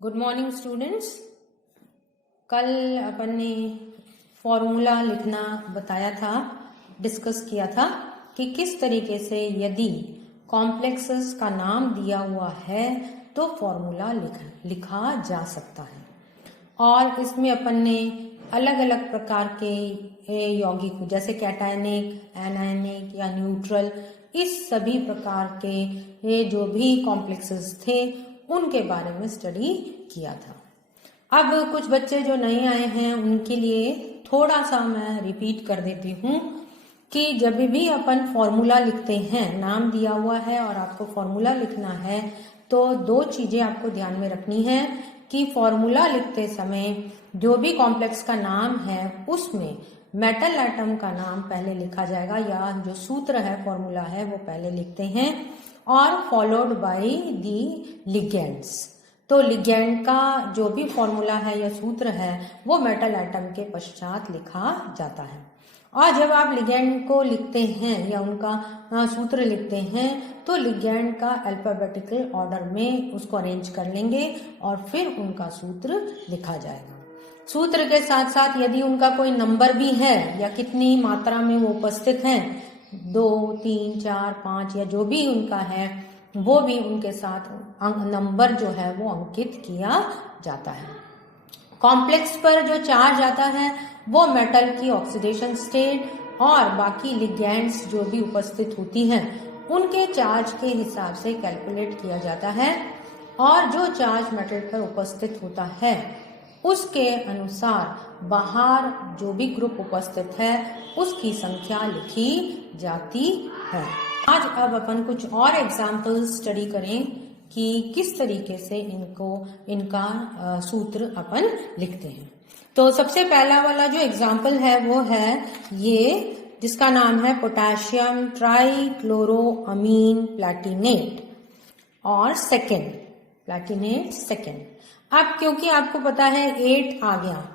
Good morning students. कल अपन ने formula लिखना बताया था, डिस्कस किया था कि किस तरीके से यदि कॉम्प्लेक्सेस का नाम दिया हुआ है तो फॉर्मूला लिखा जा सकता है। और इसमें अपन ने अलग अलग प्रकार के यौगिक जैसे कैटायनिक, एनायनिक या न्यूट्रल, इस सभी प्रकार के ये जो भी कॉम्प्लेक्सेस थे उनके बारे में स्टडी किया था। अब कुछ बच्चे जो नए आए हैं उनके लिए थोड़ा सा मैं रिपीट कर देती हूँ कि जब भी अपन फॉर्मूला लिखते हैं, नाम दिया हुआ है और आपको फॉर्मूला लिखना है, तो दो चीजें आपको ध्यान में रखनी है कि फॉर्मूला लिखते समय जो भी कॉम्प्लेक्स का नाम है उसमें मेटल एटम का नाम पहले लिखा जाएगा, या जो सूत्र है फॉर्मूला है वो पहले लिखते हैं और फॉलोड बाय दी लिगेंड्स। तो लिगेंड का जो भी फॉर्मूला है या सूत्र है वो मेटल एटम के पश्चात लिखा जाता है। और जब आप लिगेंड को लिखते हैं या उनका सूत्र लिखते हैं तो लिगेंड का अल्फाबेटिकल ऑर्डर में उसको अरेंज कर लेंगे और फिर उनका सूत्र लिखा जाएगा। सूत्र के साथ साथ यदि उनका कोई नंबर भी है या कितनी मात्रा में वो उपस्थित हैं, 2, 3, 4, 5 या जो भी उनका है, वो भी उनके साथ नंबर जो है वो अंकित किया जाता है। कॉम्प्लेक्स पर जो चार्ज आता है वो मेटल की ऑक्सीडेशन स्टेट और बाकी लिगेंड्स जो भी उपस्थित होती हैं उनके चार्ज के हिसाब से कैलकुलेट किया जाता है, और जो चार्ज मेटल पर उपस्थित होता है उसके अनुसार बाहर जो भी ग्रुप उपस्थित है उसकी संख्या लिखी जाती है। आज अब अपन कुछ और एग्जाम्पल्स स्टडी करें कि किस तरीके से इनका सूत्र अपन लिखते हैं। तो सबसे पहला वाला जो एग्जाम्पल है वो है ये, जिसका नाम है पोटेशियम ट्राइक्लोरोअमीन प्लैटिनेट और सेकेंड प्लैटिनेट सेकेंड। अब क्योंकि आपको पता है 8 आ गया,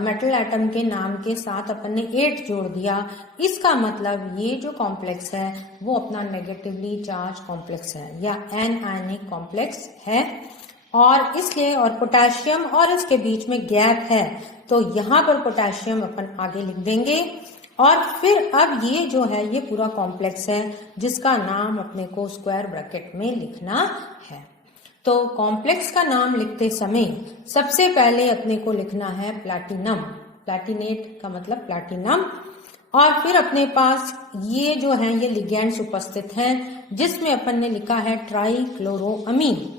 मेटल एटम के नाम के साथ अपन ने 8 जोड़ दिया, इसका मतलब ये जो कॉम्प्लेक्स है वो अपना नेगेटिवली चार्ज कॉम्प्लेक्स है या एनायनिक कॉम्प्लेक्स है। और इसलिए और पोटेशियम और इसके बीच में गैप है तो यहाँ पर पोटेशियम अपन आगे लिख देंगे। और फिर अब ये जो है ये पूरा कॉम्प्लेक्स है जिसका नाम अपने को स्क्वायर ब्रैकेट में लिखना है। तो कॉम्प्लेक्स का नाम लिखते समय सबसे पहले अपने को लिखना है प्लैटिनम, प्लैटिनेट का मतलब प्लैटिनम। और फिर अपने पास ये जो है ये लिगेंड्स उपस्थित हैं जिसमें अपन ने लिखा है ट्राइक्लोरोअमीन,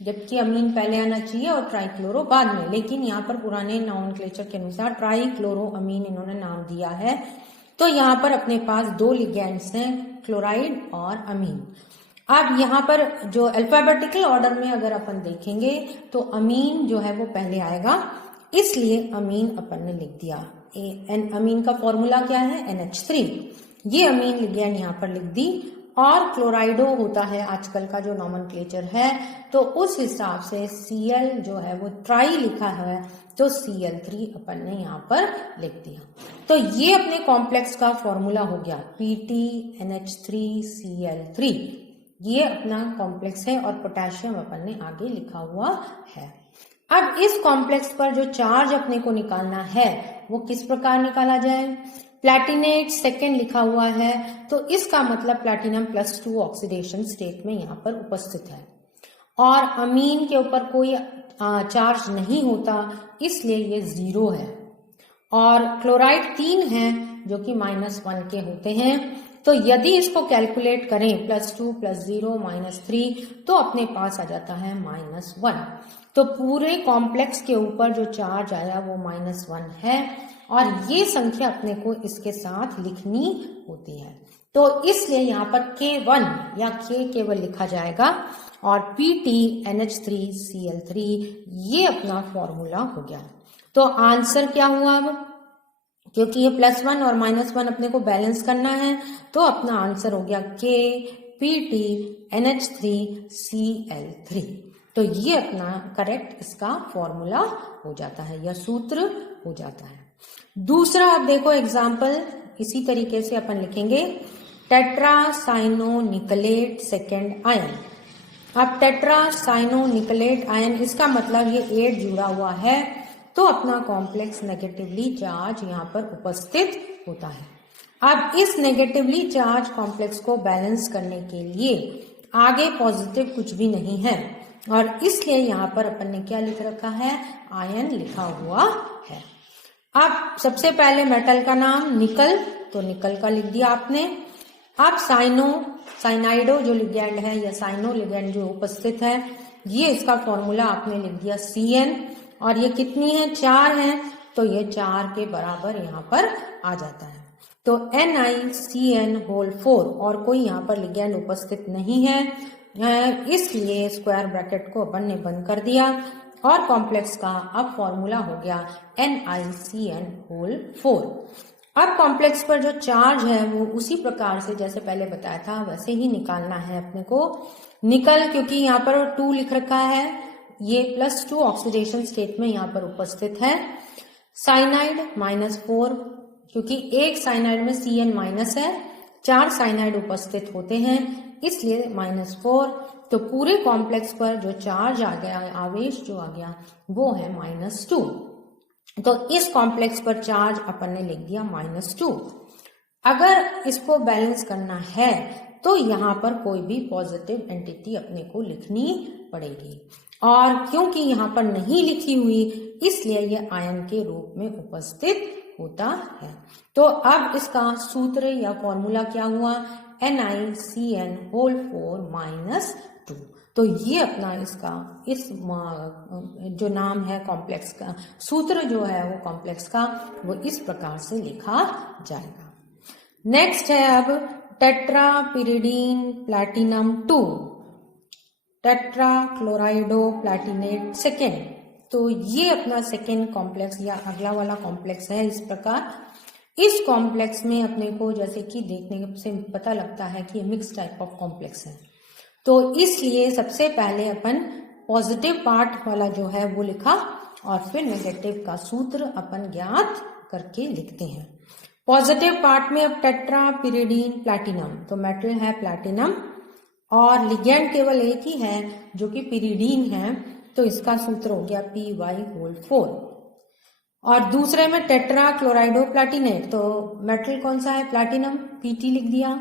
जबकि अमीन पहले आना चाहिए और ट्राइक्लोरो बाद में, लेकिन यहाँ पर पुराने नॉमेनक्लेचर के अनुसार ट्राइक्लोरोअमीन इन्होंने नाम दिया है। तो यहाँ पर अपने पास 2 लिगेंड्स हैं, क्लोराइड और अमीन। अब यहाँ पर जो अल्फाबेटिकल ऑर्डर में अगर अपन देखेंगे तो अमीन जो है वो पहले आएगा, इसलिए अमीन अपन ने लिख दिया। अमीन का फॉर्मूला क्या है? NH3। ये अमीन लिगेंड यहाँ पर लिख दी। और क्लोराइडो होता है आजकल का जो नॉमेनक्लेचर है, तो उस हिसाब से Cl जो है वो ट्राई लिखा है तो Cl3 अपन ने यहाँ पर लिख दिया। तो ये अपने कॉम्प्लेक्स का फॉर्मूला हो गया PTNH3Cl3। ये अपना कॉम्प्लेक्स है और पोटेशियम अपन ने आगे लिखा हुआ है। अब इस कॉम्प्लेक्स पर जो चार्ज अपने को निकालना है वो किस प्रकार निकाला जाए? प्लैटिनेट सेकेंड लिखा हुआ है तो इसका मतलब प्लैटिनम +2 ऑक्सीडेशन स्टेट में यहाँ पर उपस्थित है, और अमीन के ऊपर कोई चार्ज नहीं होता इसलिए ये 0 है। और क्लोराइड 3 है जो कि -1 के होते हैं। तो यदि इसको कैलकुलेट करें +2 +0 -3 तो अपने पास आ जाता है -1। तो पूरे कॉम्प्लेक्स के ऊपर जो चार्ज आया वो -1 है और ये संख्या अपने को इसके साथ लिखनी होती है। तो इसलिए यहाँ पर K1 या K केवल लिखा जाएगा और PTNH3Cl3 ये अपना फॉर्मूला हो गया। तो आंसर क्या हुआ? अब क्योंकि ये +1 और -1 अपने को बैलेंस करना है तो अपना आंसर हो गया KPTNH3Cl3। तो ये अपना करेक्ट इसका फॉर्मूला हो जाता है या सूत्र हो जाता है। दूसरा अब देखो एग्जाम्पल, इसी तरीके से अपन लिखेंगे टेट्रासाइनोनिकलेट सेकेंड आयन। अब टेट्रा साइनो निकलेट आयन, इसका मतलब ये 8 जुड़ा हुआ है, तो अपना कॉम्प्लेक्स नेगेटिवली चार्ज यहाँ पर उपस्थित होता है। अब इस नेगेटिवली चार्ज कॉम्प्लेक्स को बैलेंस करने के लिए आगे पॉजिटिव कुछ भी नहीं है, और इसलिए यहाँ पर अपन ने क्या लिख रखा है, आयन लिखा हुआ है। अब सबसे पहले मेटल का नाम निकल, तो निकल का लिख दिया आपने। अब साइनाइडो जो लिगेंड है या साइनो लिगेंड जो उपस्थित है, ये इसका फॉर्मूला आपने लिख दिया CN, और ये कितनी है, 4 है, तो ये 4 के बराबर यहाँ पर आ जाता है। तो NiCN4, और कोई यहाँ पर लिगेंड उपस्थित नहीं है, इसलिए स्क्वायर ब्रैकेट को अपन ने बंद कर दिया, और कॉम्प्लेक्स का अब फॉर्मूला हो गया NiCN4। अब कॉम्प्लेक्स पर जो चार्ज है वो उसी प्रकार से जैसे पहले बताया था वैसे ही निकालना है अपने को। निकल, क्योंकि यहाँ पर 2 लिख रखा है, ये +2 ऑक्सीडेशन स्टेट में यहाँ पर उपस्थित है। साइनाइड -4, क्योंकि एक साइनाइड में CN माइनस है, 4 साइनाइड उपस्थित होते हैं, इसलिए -4। तो पूरे कॉम्प्लेक्स पर जो चार्ज आ गया, आवेश जो आ गया, वो है -2। तो इस कॉम्प्लेक्स पर चार्ज अपन ने लिख दिया -2। अगर इसको बैलेंस करना है तो यहाँ पर कोई भी पॉजिटिव एंटिटी अपने को लिखनी पड़ेगी, और क्योंकि यहाँ पर नहीं लिखी हुई, इसलिए ये आयन के रूप में उपस्थित होता है। तो अब इसका सूत्र या फॉर्मूला क्या हुआ, NiCN4 -2। तो ये अपना इसका इस जो नाम है कॉम्प्लेक्स का, सूत्र जो है वो कॉम्प्लेक्स का, वो इस प्रकार से लिखा जाएगा। नेक्स्ट है अब tetra pyridine platinum 2, tetra क्लोराइडो प्लैटिनेट second. तो ये अपना सेकेंड कॉम्प्लेक्स या अगला वाला कॉम्प्लेक्स है। इस प्रकार इस कॉम्प्लेक्स में अपने को जैसे कि देखने से पता लगता है कि मिक्स टाइप ऑफ कॉम्प्लेक्स है, तो इसलिए सबसे पहले अपन पॉजिटिव पार्ट वाला जो है वो लिखा, और फिर नेगेटिव का सूत्र अपन ज्ञात करके लिखते हैं। पॉजिटिव पार्ट में अब टेट्रा पिरिडीन प्लैटिनम, तो मेटल है प्लैटिनम, और लिगेंड केवल एक ही है जो कि पिरिडीन है, तो इसका सूत्र हो गया Py4। और दूसरे में टेट्रा क्लोराइडो प्लैटिनेट, तो मेटल कौन सा है, प्लैटिनम, Pt लिख दिया,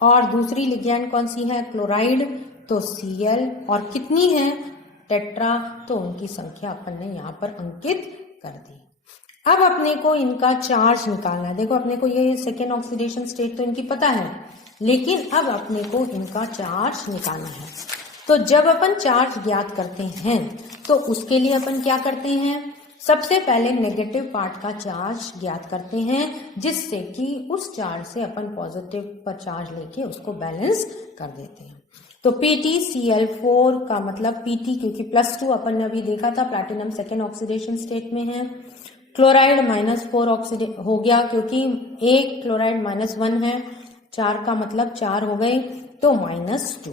और दूसरी लिगेंड कौन सी है, क्लोराइड, तो Cl, और कितनी है, टेट्रा, तो उनकी संख्या अपन ने यहाँ पर अंकित कर दी। अब अपने को इनका चार्ज निकालना है। देखो अपने को ये सेकेंड ऑक्सीडेशन स्टेट तो इनकी पता है, लेकिन अब अपने को इनका चार्ज निकालना है। तो जब अपन चार्ज ज्ञात करते हैं तो उसके लिए अपन क्या करते हैं, सबसे पहले नेगेटिव पार्ट का चार्ज ज्ञात करते हैं, जिससे कि उस चार्ज से अपन पॉजिटिव पर चार्ज लेके उसको बैलेंस कर देते हैं। तो PtCl4 का मतलब Pt, क्योंकि +2 अपन ने अभी देखा था, प्लैटिनम सेकेंड ऑक्सीडेशन स्टेट में है। क्लोराइड -4 ऑक्सीडेट हो गया, क्योंकि एक क्लोराइड -1 है, 4 का मतलब 4 हो गए, तो -2।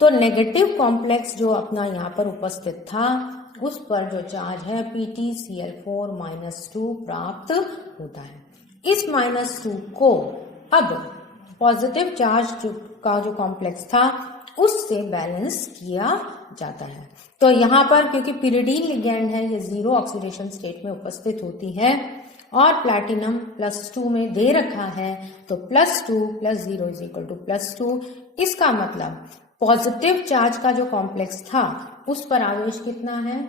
तो नेगेटिव कॉम्प्लेक्स जो अपना यहाँ पर उपस्थित था उस पर जो चार्ज है PtCl4 -2 प्राप्त होता है। इस -2 को अब पॉजिटिव चार्ज का जो कॉम्प्लेक्स था उससे बैलेंस किया जाता है। तो यहाँ पर क्योंकि पिरिडीन लिगेंड है, ये 0 ऑक्सीडेशन स्टेट में उपस्थित होती है, और प्लैटिनम +2 में दे रखा है, तो +2 + 0 = +2। इसका मतलब पॉजिटिव चार्ज का जो कॉम्प्लेक्स था उस पर आवेश कितना है,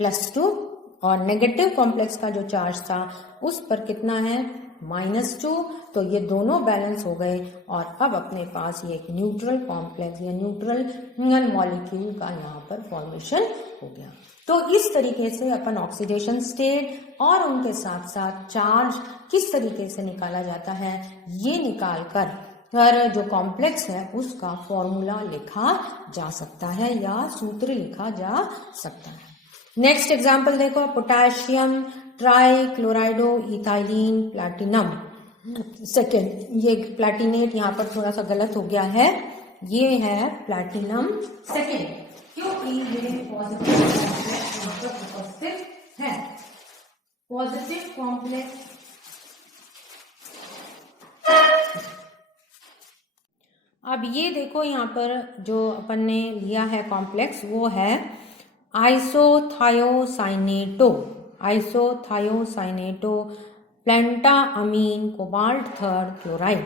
+2, और नेगेटिव कॉम्प्लेक्स का जो चार्ज था उस पर कितना है, -2। तो ये दोनों बैलेंस हो गए, और अब अपने पास ये एक न्यूट्रल कॉम्प्लेक्स या न्यूट्रल मॉलिक्यूल का यहाँ पर फॉर्मेशन हो गया। तो इस तरीके से अपन ऑक्सीडेशन स्टेट और उनके साथ साथ चार्ज किस तरीके से निकाला जाता है, ये निकाल कर जो कॉम्प्लेक्स है उसका फॉर्मूला लिखा जा सकता है या सूत्र लिखा जा सकता है। नेक्स्ट एग्जाम्पल देखो, potassium try क्लोराइडो ethylene platinum second. ये प्लैटिनेट यहाँ पर थोड़ा सा गलत हो गया है, ये है प्लैटिनम सेकेंड, क्योंकि ये पॉजिटिव कॉम्प्लेक्स यहाँ पर उपस्थित है। पॉजिटिव कॉम्प्लेक्स अब ये देखो यहाँ पर जो अपन ने लिया है कॉम्प्लेक्स वो है आइसोथायोसाइनेटो पेंटाअमीन कोबाल्ट थर्ड क्लोराइड।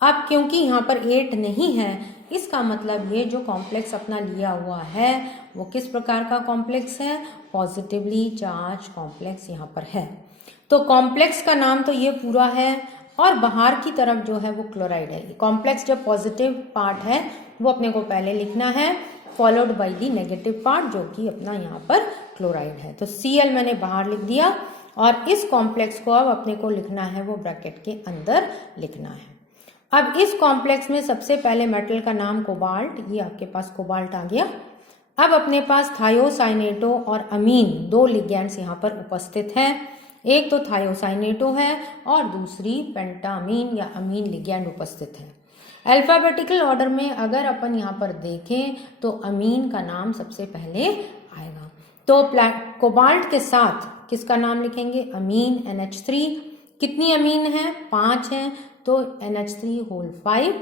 अब क्योंकि यहाँ पर 8 नहीं है, इसका मतलब ये जो कॉम्प्लेक्स अपना लिया हुआ है वो किस प्रकार का कॉम्प्लेक्स है, पॉजिटिवली चार्ज कॉम्प्लेक्स यहाँ पर है। तो कॉम्प्लेक्स का नाम तो ये पूरा है और बाहर की तरफ जो है वो क्लोराइड है। कॉम्प्लेक्स जब पॉजिटिव पार्ट है वो अपने को पहले लिखना है, followed by the negative part जो कि अपना यहाँ पर क्लोराइड है। तो Cl मैंने बाहर लिख दिया और इस कॉम्प्लेक्स को अब अपने को लिखना है वो ब्रैकेट के अंदर लिखना है। अब इस कॉम्प्लेक्स में सबसे पहले मेटल का नाम कोबाल्ट, ये आपके पास कोबाल्ट आ गया। अब अपने पास थायोसाइनेटो और अमीन 2 लिगेंड्स यहाँ पर उपस्थित हैं। एक तो थायोसाइनेटो है और दूसरी पेंटामीन या अमीन लिगेंड उपस्थित है। अल्फाबेटिकल ऑर्डर में अगर अपन यहाँ पर देखें तो अमीन का नाम सबसे पहले आएगा। तो कोबाल्ट के साथ किसका नाम लिखेंगे, अमीन NH3। कितनी अमीन है, 5 है, तो NH3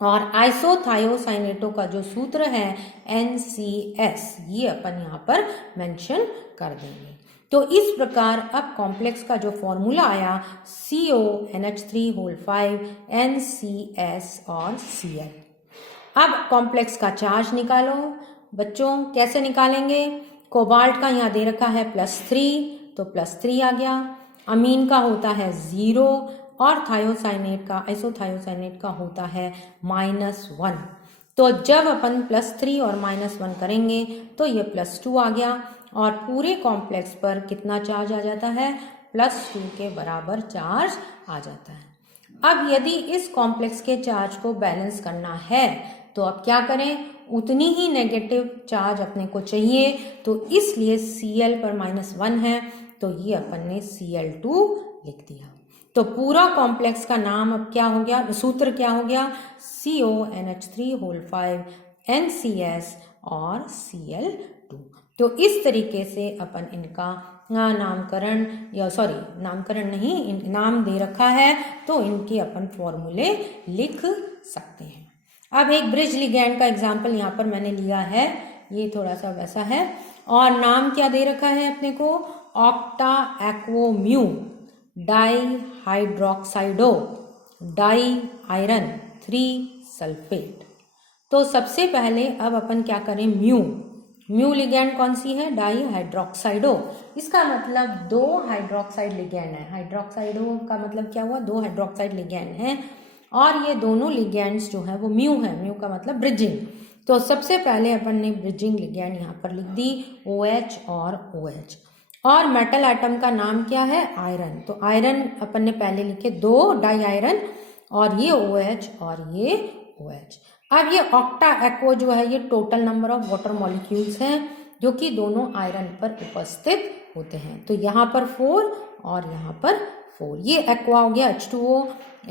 और आइसोथायोसाइनेटो का जो सूत्र है NCS, ये अपन यहाँ पर मेंशन कर देंगे। तो इस प्रकार अब कॉम्प्लेक्स का जो फॉर्मूला आया CONH3 NCS और Cl। अब कॉम्प्लेक्स का चार्ज निकालो बच्चों, कैसे निकालेंगे, कोबाल्ट का यहाँ दे रखा है +3, तो +3 आ गया। अमीन का होता है 0 और आइसोथायोसाइनेट का होता है -1। तो जब अपन +3 और -1 करेंगे तो ये +2 आ गया और पूरे कॉम्प्लेक्स पर कितना चार्ज आ जाता है, +2 के बराबर चार्ज आ जाता है। अब यदि इस कॉम्प्लेक्स के चार्ज को बैलेंस करना है तो अब क्या करें, उतनी ही नेगेटिव चार्ज अपने को चाहिए, तो इसलिए Cl पर -1 है तो ये अपन ने Cl2 लिख दिया। तो पूरा कॉम्प्लेक्स का नाम अब क्या हो गया, सूत्र क्या हो गया, CONH3 NCS और Cl2। तो इस तरीके से अपन इनका नामकरण नहीं, नाम दे रखा है तो इनके अपन फॉर्मूले लिख सकते हैं। अब एक ब्रिज लिगैंड का एग्जाम्पल यहाँ पर मैंने लिया है, ये थोड़ा सा वैसा है और नाम क्या दे रखा है अपने को, ऑक्टा एक्वोम्यू डाईहाइड्रोक्साइडो डाई आयरन 3 सल्फेट। तो सबसे पहले अब अपन क्या करें, म्यू लिगैंड कौन सी है, डाईहाइड्रोक्साइडो। इसका मतलब 2 हाइड्रोक्साइड लिगैंड है। हाइड्रोक्साइडो का मतलब क्या हुआ, 2 हाइड्रोक्साइड लिगैंड है और ये दोनों लिगैंड्स जो है वो म्यू है। म्यू का मतलब ब्रिजिंग। तो सबसे पहले अपन ने ब्रिजिंग लिगैंड यहाँ पर लिख दी OH और OH। और मेटल एटम का नाम क्या है, आयरन। तो आयरन अपन ने पहले लिखे 2 डाई आयरन और ये OH और ये OH। अब ये ऑक्टा एक्वो जो है ये total number of water molecules हैं जो कि दोनों आयरन पर उपस्थित होते हैं। तो यहाँ पर 4 और यहाँ पर 4, ये एक्वा हो गया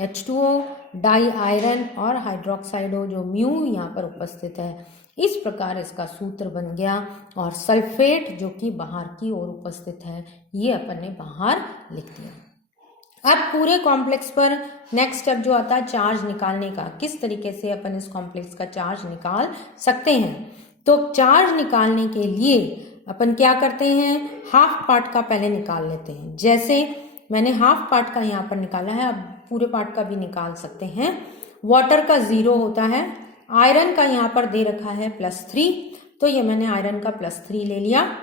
H2O डाई आयरन और हाइड्रोक्साइडो जो म्यू यहाँ पर उपस्थित है। इस प्रकार इसका सूत्र बन गया और सल्फेट जो कि बाहर की ओर उपस्थित है ये अपन ने बाहर लिख दिया। अब पूरे कॉम्प्लेक्स पर नेक्स्ट स्टेप जो आता है चार्ज निकालने का, किस तरीके से अपन इस कॉम्प्लेक्स का चार्ज निकाल सकते हैं। तो चार्ज निकालने के लिए अपन क्या करते हैं, हाफ पार्ट का पहले निकाल लेते हैं। जैसे मैंने हाफ पार्ट का यहाँ पर निकाला है, अब पूरे पार्ट का भी निकाल सकते हैं। वाटर का 0 होता है, आयरन का यहाँ पर दे रखा है +3, तो ये मैंने आयरन का +3 ले लिया।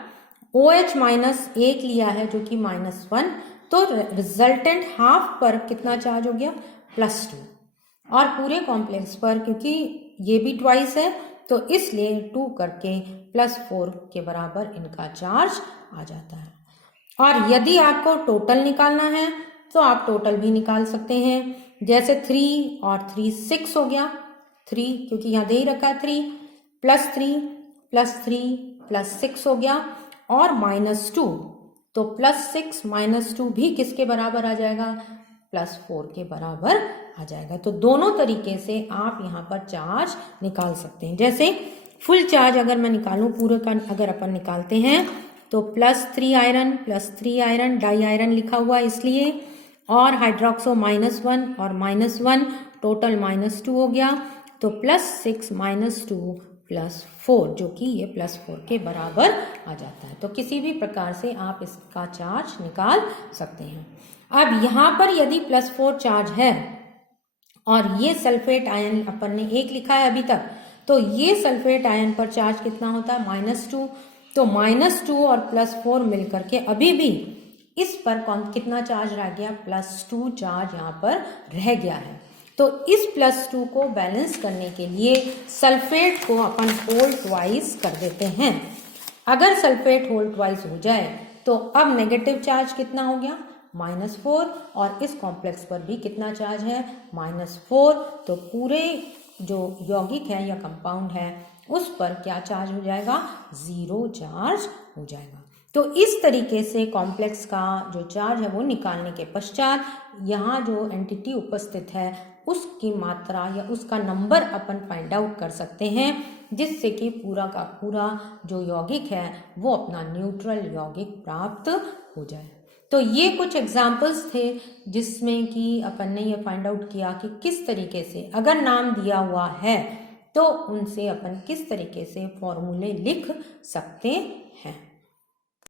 OH -1 लिया है जो कि -1, तो रिजल्टेंट हाफ पर कितना चार्ज हो गया, +2। और पूरे कॉम्प्लेक्स पर क्योंकि ये भी ट्वाइस है तो इसलिए 2 करके +4 के बराबर इनका चार्ज आ जाता है। और यदि आपको टोटल निकालना है तो आप टोटल भी निकाल सकते हैं। जैसे 3 और 3 6 हो गया, 3 क्योंकि यहाँ दे ही रखा है 3 + 6 हो गया और -2, तो +6 -2 भी किसके बराबर आ जाएगा, +4 के बराबर आ जाएगा। तो दोनों तरीके से आप यहाँ पर चार्ज निकाल सकते हैं। जैसे फुल चार्ज अगर मैं निकालूं पूरे का, अगर अपन निकालते हैं तो +3 आयरन डाई आयरन लिखा हुआ इसलिए, और हाइड्रोक्सो -1 और -1 टोटल -2 हो गया, तो +6 - 2 +4 जो कि ये +4 के बराबर आ जाता है। तो किसी भी प्रकार से आप इसका चार्ज निकाल सकते हैं। अब यहाँ पर यदि +4 चार्ज है और ये सल्फेट आयन अपन ने 1 लिखा है अभी तक, तो ये सल्फेट आयन पर चार्ज कितना होता है -2, तो -2 और +4 मिलकर के अभी भी इस पर कितना चार्ज रह गया, +2 चार्ज यहाँ पर रह गया है। तो इस +2 को बैलेंस करने के लिए सल्फेट को अपन होल ट्वाइस कर देते हैं। अगर सल्फेट होल ट्वाइस हो जाए तो अब नेगेटिव चार्ज कितना हो गया, -4, और इस कॉम्प्लेक्स पर भी कितना चार्ज है, -4। तो पूरे जो यौगिक है या कंपाउंड है उस पर क्या चार्ज हो जाएगा, 0 चार्ज हो जाएगा। तो इस तरीके से कॉम्प्लेक्स का जो चार्ज है वो निकालने के पश्चात यहाँ जो एंटिटी उपस्थित है उसकी मात्रा या उसका नंबर अपन फाइंड आउट कर सकते हैं, जिससे कि पूरा का पूरा जो यौगिक है वो अपना न्यूट्रल यौगिक प्राप्त हो जाए। तो ये कुछ एग्जाम्पल्स थे जिसमें कि अपन ने ये फाइंड आउट किया कि किस तरीके से अगर नाम दिया हुआ है तो उनसे अपन किस तरीके से फॉर्मूले लिख सकते हैं।